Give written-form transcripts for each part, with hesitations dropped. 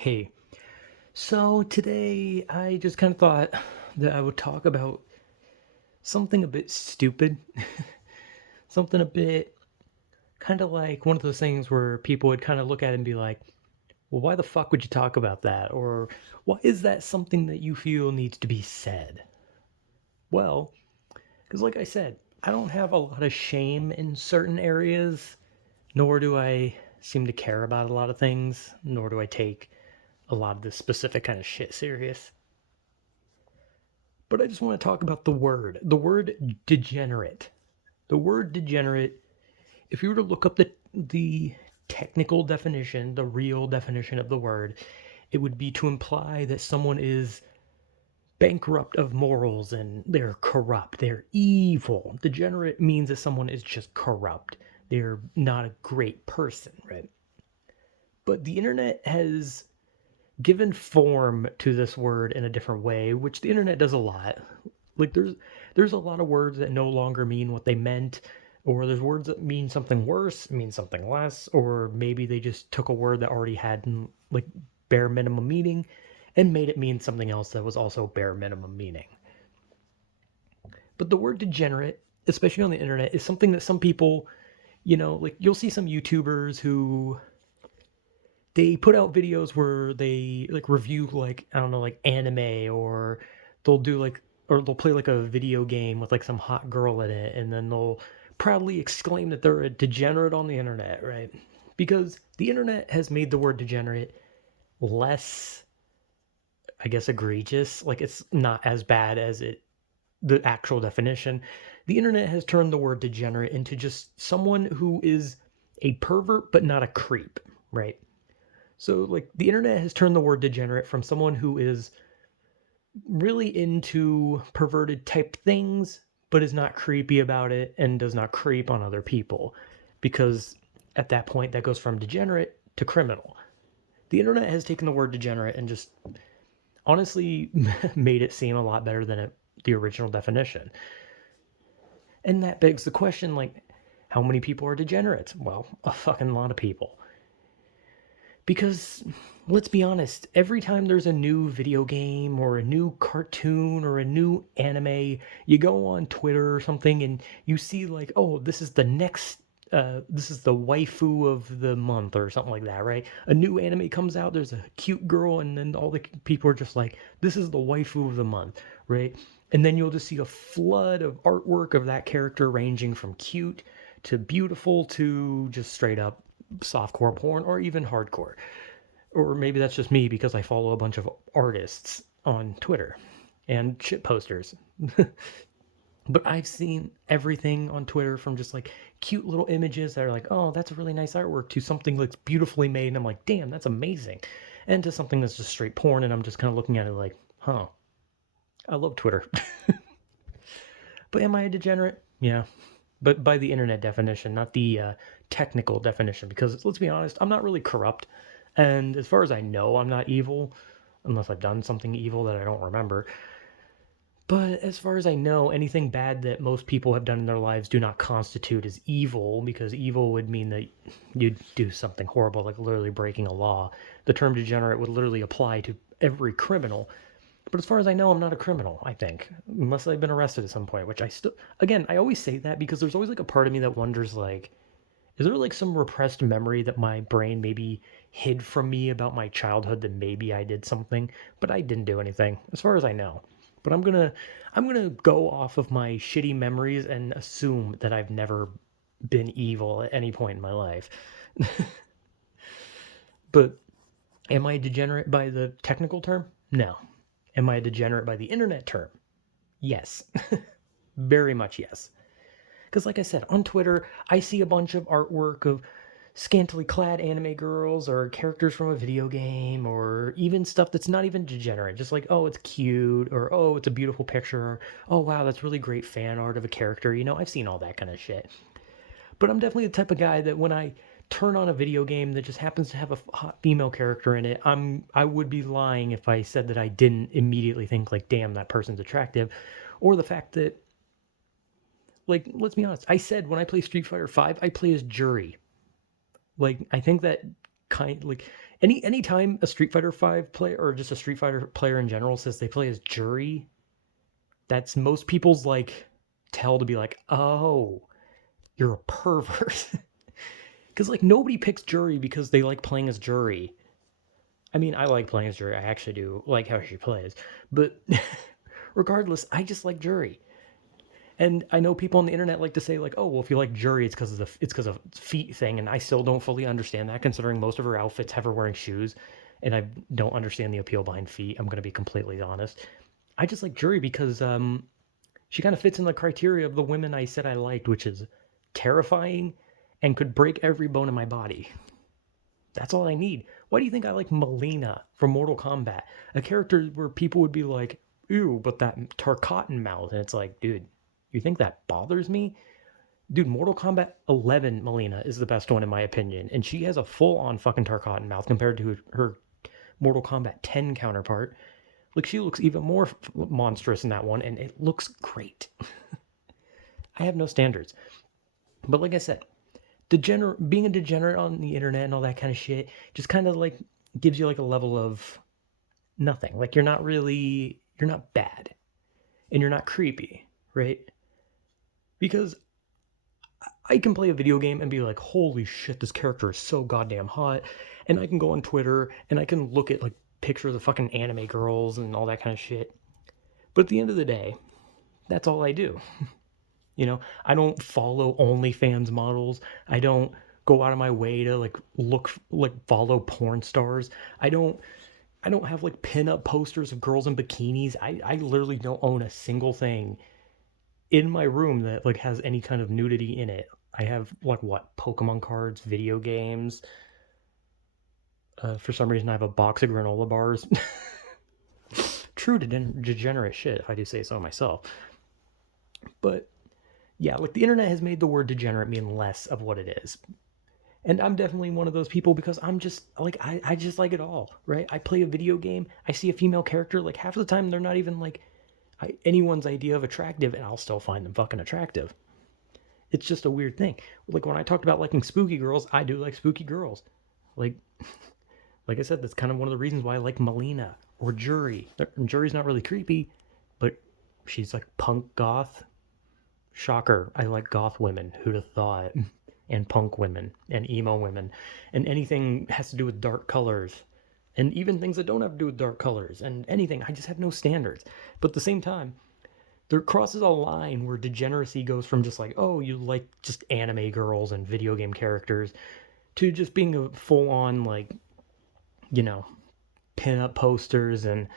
Hey, so today I just kind of thought that I would talk about something a bit stupid, something a bit kind of like one of those things where people would kind of look at it and be like, well, why the fuck would you talk about that? Or why is that something that you feel needs to be said? Well, because like I said, I don't have a lot of shame in certain areas, nor do I seem to care about a lot of things, nor do I take a lot of this specific kind of shit serious. But I just want to talk about the word degenerate. The word degenerate, if you were to look up the technical definition, the real definition of the word, it would be to imply that someone is bankrupt of morals and they're corrupt, they're evil. Degenerate means that someone is just corrupt. They're not a great person, right? But the internet has given form to this word in a different way, which the internet does a lot. Like there's a lot of words that no longer mean what they meant, or there's words that mean something worse, mean something less, or maybe they just took a word that already had like bare minimum meaning and made it mean something else that was also bare minimum meaning. But the word degenerate, especially on the internet, is something that some people, like you'll see some YouTubers who they put out videos where they like review like I don't know like anime or they'll do like or they'll play like a video game with like some hot girl in it and then they'll proudly exclaim that they're a degenerate on the internet, right? Because the internet has made the word degenerate less, I guess, egregious. Like it's not as bad as it the actual definition. The internet has turned the word degenerate into just someone who is a pervert but not a creep, right? So, like, the internet has turned the word degenerate from someone who is really into perverted type things, but is not creepy about it and does not creep on other people. Because at that point, that goes from degenerate to criminal. The internet has taken the word degenerate and just honestly made it seem a lot better than the original definition. And that begs the question like, how many people are degenerates? Well, a fucking lot of people. Because let's be honest, every time there's a new video game or a new cartoon or a new anime, you go on Twitter or something and you see like, oh, this is the next this is the waifu of the month or something like that, right? A new anime comes out, there's a cute girl, and then all the people are just like, this is the waifu of the month, right? And then you'll just see a flood of artwork of that character ranging from cute to beautiful to just straight up softcore porn or even hardcore. Or maybe that's just me because I follow a bunch of artists on Twitter and shit posters. But I've seen everything on Twitter from just like cute little images that are like, oh, that's a really nice artwork to something that's beautifully made. And I'm like, damn, that's amazing. And to something that's just straight porn. And I'm just kind of looking at it like, huh, I love Twitter. But am I a degenerate? Yeah. But by the internet definition, not the technical definition. Because let's be honest, I'm not really corrupt. And as far as I know, I'm not evil, unless I've done something evil that I don't remember. But as far as I know, anything bad that most people have done in their lives do not constitute as evil, because evil would mean that you'd do something horrible, like literally breaking a law. The term degenerate would literally apply to every criminal. But as far as I know, I'm not a criminal, I think. Unless I've been arrested at some point, which I still, again, I always say that because there's always like a part of me that wonders, like, is there like some repressed memory that my brain maybe hid from me about my childhood that maybe I did something, but I didn't do anything, as far as I know. But I'm gonna go off of my shitty memories and assume that I've never been evil at any point in my life. But am I a degenerate by the technical term? No. Am I a degenerate by the internet term? Yes. Very much yes. Because, like I said, on Twitter, I see a bunch of artwork of scantily clad anime girls or characters from a video game or even stuff that's not even degenerate. Just like, oh, it's cute or oh, it's a beautiful picture or oh, wow, that's really great fan art of a character. I've seen all that kind of shit. But I'm definitely the type of guy that when I turn on a video game that just happens to have a hot female character in it, I would be lying if I said that I didn't immediately think like, damn, that person's attractive, or the fact that like let's be honest, I said when I play Street Fighter 5, I play as Jury. Like I think that kind like Anytime a Street Fighter 5 player or just a Street Fighter player in general says they play as Jury, that's most people's like tell to be like, oh, you're a pervert. Because like nobody picks Jury because they like playing as Jury. I mean, I like playing as Jury. I actually do like how she plays, but regardless, I just like Jury. And I know people on the internet like to say like, oh, well, if you like Jury, it's because of feet thing, and I still don't fully understand that, considering most of her outfits have her wearing shoes, and I don't understand the appeal behind feet. I'm gonna be completely honest. I just like Jury because she kind of fits in the criteria of the women I said I liked, which is terrifying and could break every bone in my body. That's all I need. Why do you think I like Melina from Mortal Kombat? A character where people would be like, ew, but that Tarkatan mouth. And it's like, dude, you think that bothers me? Dude, Mortal Kombat 11 Melina is the best one in my opinion. And she has a full on fucking Tarkatan mouth compared to her Mortal Kombat 10 counterpart. Like, she looks even more monstrous in that one, and it looks great. I have no standards. But like I said, being a degenerate on the internet and all that kind of shit just kind of like gives you like a level of nothing. Like you're not bad and you're not creepy, right? Because I can play a video game and be like, holy shit, this character is so goddamn hot. And I can go on Twitter and I can look at like pictures of fucking anime girls and all that kind of shit. But at the end of the day, that's all I do. You know, I don't follow OnlyFans models. I don't go out of my way to follow porn stars. I don't have like pinup posters of girls in bikinis. I literally don't own a single thing in my room that like has any kind of nudity in it. I have like what, Pokemon cards, video games. For some reason, I have a box of granola bars. True degenerate shit, if I do say so myself. But yeah, like the internet has made the word degenerate mean less of what it is. And I'm definitely one of those people because I'm just like, I just like it all, right? I play a video game, I see a female character, like half of the time they're not even like anyone's idea of attractive, and I'll still find them fucking attractive. It's just a weird thing. Like when I talked about liking spooky girls, I do like spooky girls. Like, like I said, that's kind of one of the reasons why I like Melina or Jury. Jury's not really creepy, but she's like punk goth. Shocker, I like goth women. Who'd have thought? And punk women and emo women and anything has to do with dark colors and even things that don't have to do with dark colors and anything. I just have no standards. But at the same time, there crosses a line where degeneracy goes from just like, oh, you like just anime girls and video game characters to just being a full on like, you know, pin-up posters and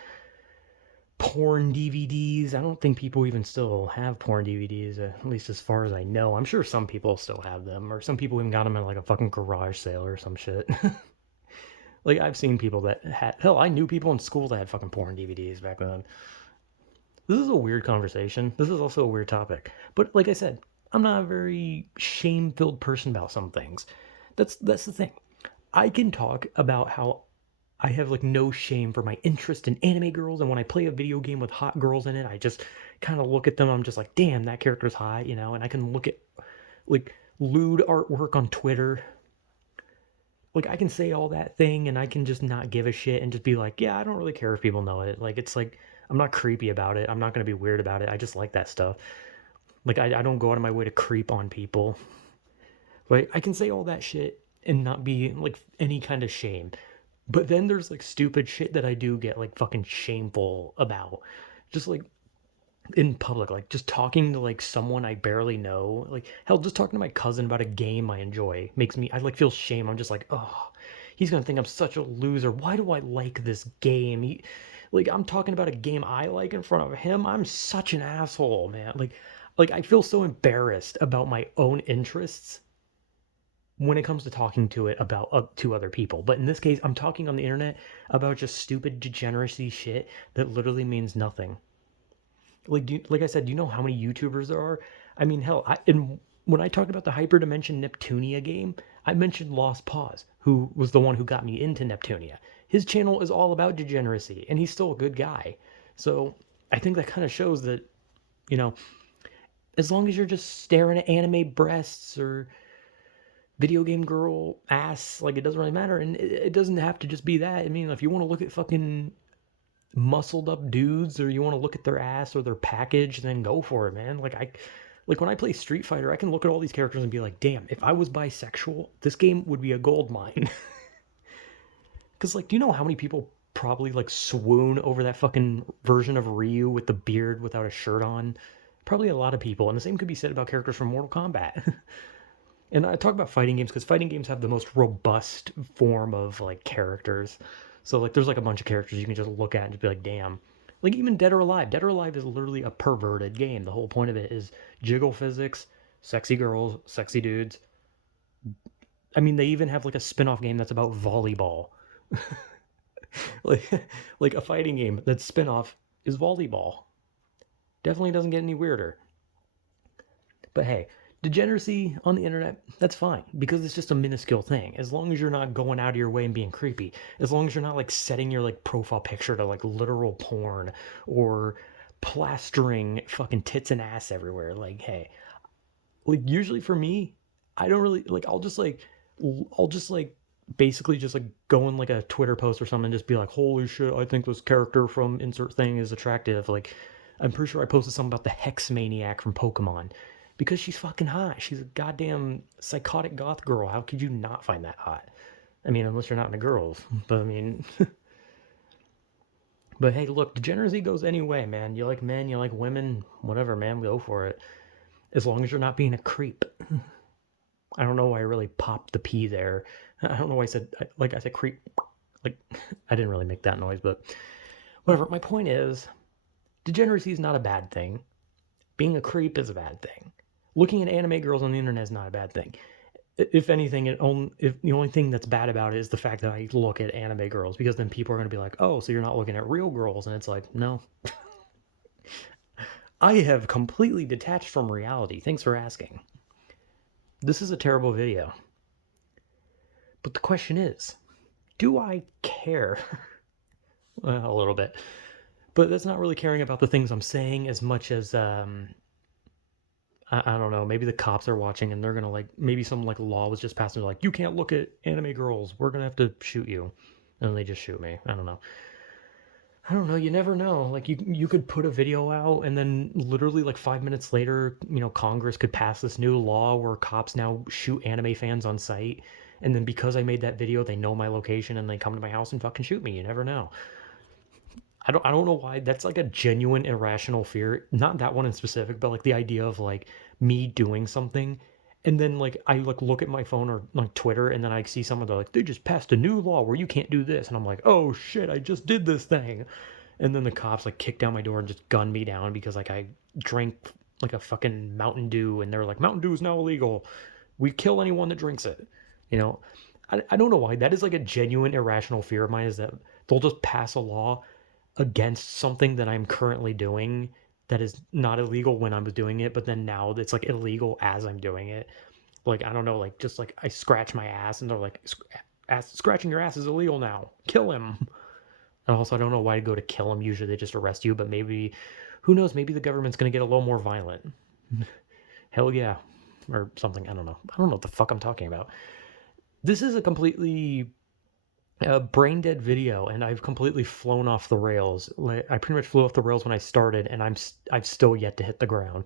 porn DVDs. I don't think people even still have porn DVDs, at least as far as I know. I'm sure some people still have them, or some people even got them at like a fucking garage sale or some shit. Like I've seen people that had, hell, I knew people in school that had fucking porn DVDs back then. This is a weird conversation. This is also a weird topic. But like I said, I'm not a very shame-filled person about some things. That's the thing. I can talk about how I have like no shame for my interest in anime girls, and when I play a video game with hot girls in it, I just kind of look at them. I'm just like, damn, that character's hot, you know. And I can look at like lewd artwork on Twitter. Like I can say all that thing, and I can just not give a shit and just be like, yeah, I don't really care if people know it. Like it's like I'm not creepy about it. I'm not gonna be weird about it. I just like that stuff. Like I don't go out of my way to creep on people. Like I can say all that shit and not be like any kind of shame. But then there's like stupid shit that I do get like fucking shameful about. Just like in public, like just talking to like someone I barely know. Like hell, just talking to my cousin about a game I enjoy makes me I like feel shame. I'm just like, oh, he's gonna think I'm such a loser. Why do I like this game? Like I'm talking about a game I like in front of him. I'm such an asshole, man. Like I feel so embarrassed about my own interests when it comes to talking to it about to other people. But in this case, I'm talking on the internet about just stupid degeneracy shit that literally means nothing. Like I said, do you know how many YouTubers there are? I mean, hell, when I talked about the Hyperdimension Neptunia game, I mentioned Lost Pause, who was the one who got me into Neptunia. His channel is all about degeneracy, and he's still a good guy. So I think that kind of shows that, you know, as long as you're just staring at anime breasts or video game girl ass, like, it doesn't really matter, and it doesn't have to just be that. I mean, if you want to look at fucking muscled up dudes, or you want to look at their ass or their package, then go for it, man. Like when I play Street Fighter, I can look at all these characters and be like, damn, if I was bisexual, this game would be a gold mine. Because, like, do you know how many people probably, like, swoon over that fucking version of Ryu with the beard without a shirt on? Probably a lot of people. And the same could be said about characters from Mortal Kombat. And I talk about fighting games because fighting games have the most robust form of, like, characters. So, like, there's, like, a bunch of characters you can just look at and just be like, damn. Like, even Dead or Alive. Dead or Alive is literally a perverted game. The whole point of it is jiggle physics, sexy girls, sexy dudes. I mean, they even have, like, a spin-off game that's about volleyball. like like a fighting game that's spin-off is volleyball. Definitely doesn't get any weirder. But hey, degeneracy on the internet, that's fine because it's just a minuscule thing. As long as you're not going out of your way and being creepy, as long as you're not like setting your like profile picture to like literal porn or plastering fucking tits and ass everywhere. Like, hey, like usually for me, I don't really like I'll just like basically just like go in like a Twitter post or something and just be like, holy shit, I think this character from insert thing is attractive. Like, I'm pretty sure I posted something about the Hex Maniac from Pokemon because she's fucking hot. She's a goddamn psychotic goth girl. How could you not find that hot? I mean, unless you're not into girls. But I mean, but hey, look, degeneracy goes any way, man. You like men, you like women, whatever, man, go for it. As long as you're not being a creep. I don't know why I really popped the P there. I don't know why I said, like I said, creep. Like, I didn't really make that noise, but whatever. My point is, degeneracy is not a bad thing. Being a creep is a bad thing. Looking at anime girls on the internet is not a bad thing. If anything, if the only thing that's bad about it is the fact that I look at anime girls, because then people are going to be like, oh, so you're not looking at real girls. And it's like, no. I have completely detached from reality. Thanks for asking. This is a terrible video. But the question is, do I care? Well, a little bit. But that's not really caring about the things I'm saying as much as, I don't know, maybe the cops are watching and they're going to like, maybe some like law was just passed and they're like, you can't look at anime girls. We're going to have to shoot you. And they just shoot me. I don't know. I don't know. You never know. Like you could put a video out and then literally like 5 minutes later, you know, Congress could pass this new law where cops now shoot anime fans on sight. And then because I made that video, they know my location and they come to my house and fucking shoot me. You never know. I don't know why. That's like a genuine irrational fear. Not that one in specific, but like the idea of like me doing something and then like I like look at my phone or like Twitter and then I see someone they're like, they just passed a new law where you can't do this. And I'm like, oh shit, I just did this thing. And then the cops like kick down my door and just gun me down because like I drank like a fucking Mountain Dew and they're like, Mountain Dew is now illegal. We kill anyone that drinks it. You know, I don't know why. That is like a genuine irrational fear of mine, is that they'll just pass a law against something that I'm currently doing that is not illegal when I was doing it, but then now it's like illegal as I'm doing it. Like, I don't know, like just like I scratch my ass and they're like, scratching your ass is illegal now. Kill him. And also, I don't know why to go to kill him. Usually they just arrest you, but maybe, who knows, maybe the government's going to get a little more violent. Hell yeah. Or something. I don't know. I don't know what the fuck I'm talking about. This is a completely brain dead video, and I've completely flown off the rails. Like, I pretty much flew off the rails when I started, and I've still yet to hit the ground.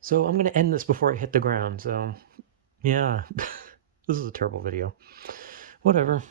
So I'm gonna end this before I hit the ground. So yeah, this is a terrible video. Whatever.